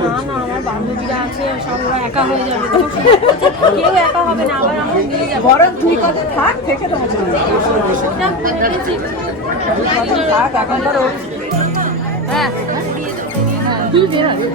না না, আমার বান্ধবীরা আছে, সব ওরা একা হয়ে যাবে, কেউ একা হবে না, আবার আমরা নিয়ে যাবো। বরং তুই কত থাক থেকে তোমার ওটা ভেবেছি। থাক এখন ধরো হ্যাঁ তুই বের হবে।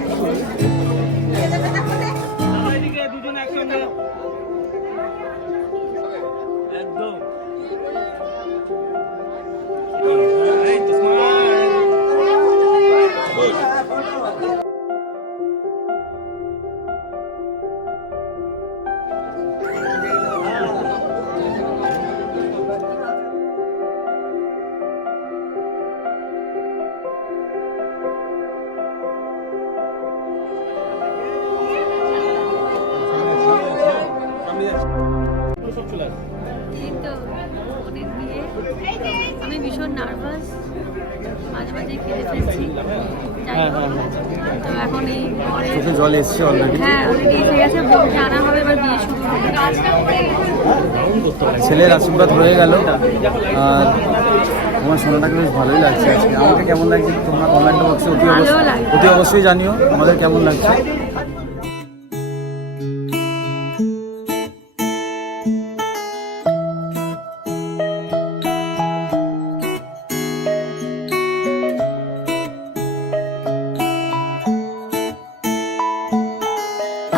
এই তো ওদের বিয়ে, আমি ভীষণ নার্ভাস, মাঝে মাঝে কেঁদে ফেলছি। যাই হোক, তো এখন এই পরে চোখে জল এসছে অলরেডি। হ্যাঁ অলরেডি এসে গেছে, বলতে আনা হবে, এবার বিয়ে শুরু হবে। ছেলের আশীর্বাদ হয়ে গেল। আর তোমার সোনাটাকে বেশ ভালোই লাগছে আজকে। আমাকে কেমন লাগছে তোমরা কমেন্ট বক্সে অতি অবশ্যই জানিও আমাদের কেমন লাগছে।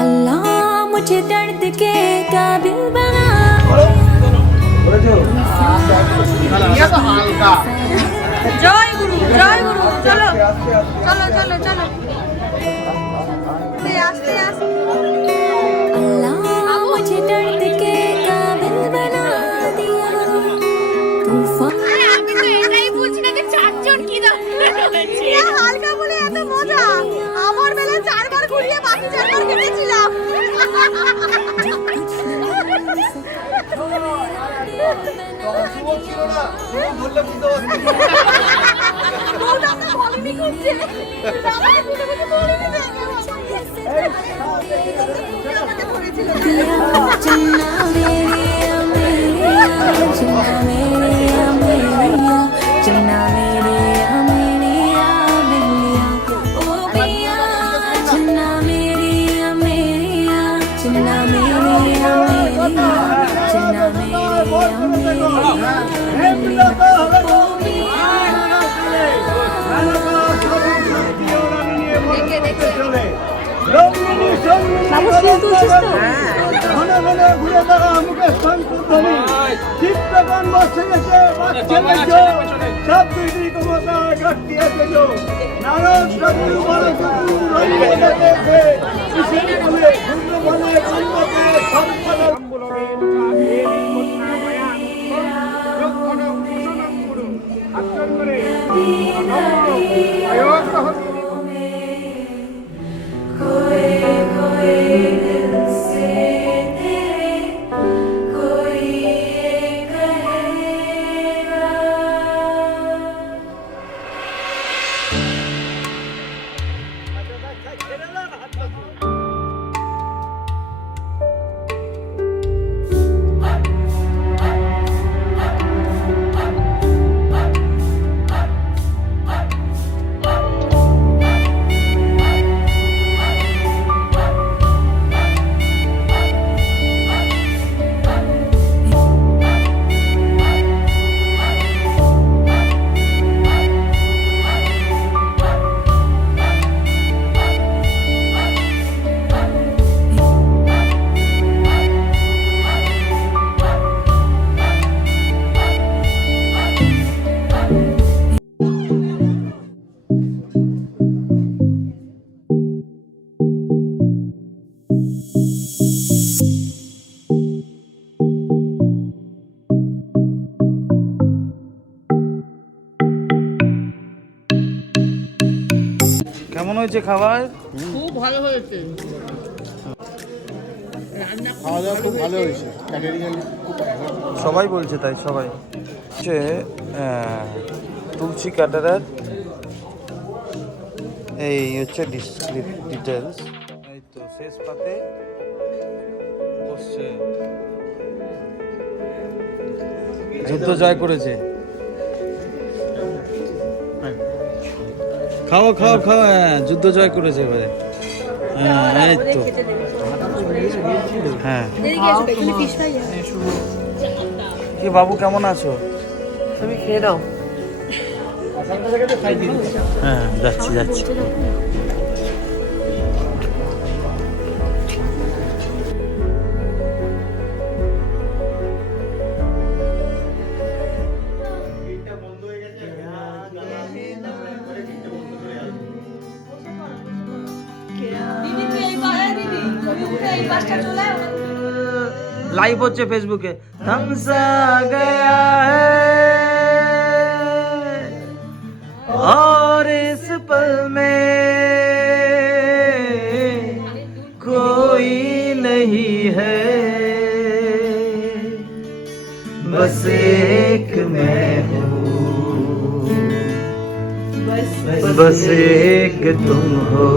अल्लाह मुझे दर्द के काबिल बना। জয় গুরু, জয় গুরু। চলো চলো চলো চলো, আস্তে আস্তে। अल्लाह मुझे दर्द के काबिल बना दिया। तूफान আমি তো এটাই বুঝি না যে চারজন কি হালকা বলে এত মজা। আমার বেলা চারবার ঘুরিয়ে বাকি চারবার কেটেছিলাম। ঘুরে তারা মুখের সংশোধনী চিত্তগণ বসে গেছে সব বিধি ক্ষমতা ঘাটতি আছে নারদ রঘুর বড় কুকুর রয়েছে কিসের বলে ঘুরো বলে কন্দকে সর্বদা কেমন হয়েছে খাবার? খুব ভালো হয়েছে, খাওয়া দাওয়া খুব ভালো হয়েছে। সবাই বলছে তাই, সবাই হচ্ছে তুলসী ক্যাটারার। এই হচ্ছে ডিটেলস। এই তো শেষ পাতে বসছে, যুদ্ধ জয় করেছে। খাও খাও খাও, হ্যাঁ যুদ্ধ জয় করেছে এবারে। এই তো হ্যাঁ এদিকে এসো, এখানে fish fry আছে। কি বাবু কেমন আছো? তুমি খেয়ে নাও। হ্যাঁ যাচ্ছি যাচ্ছি। লাইভ হচ্ছে ফেসবুকে। থমসা গয়া হ্যায় और इस पल में कोई नहीं है, बस एक मैं हूँ, बस एक तुम हो।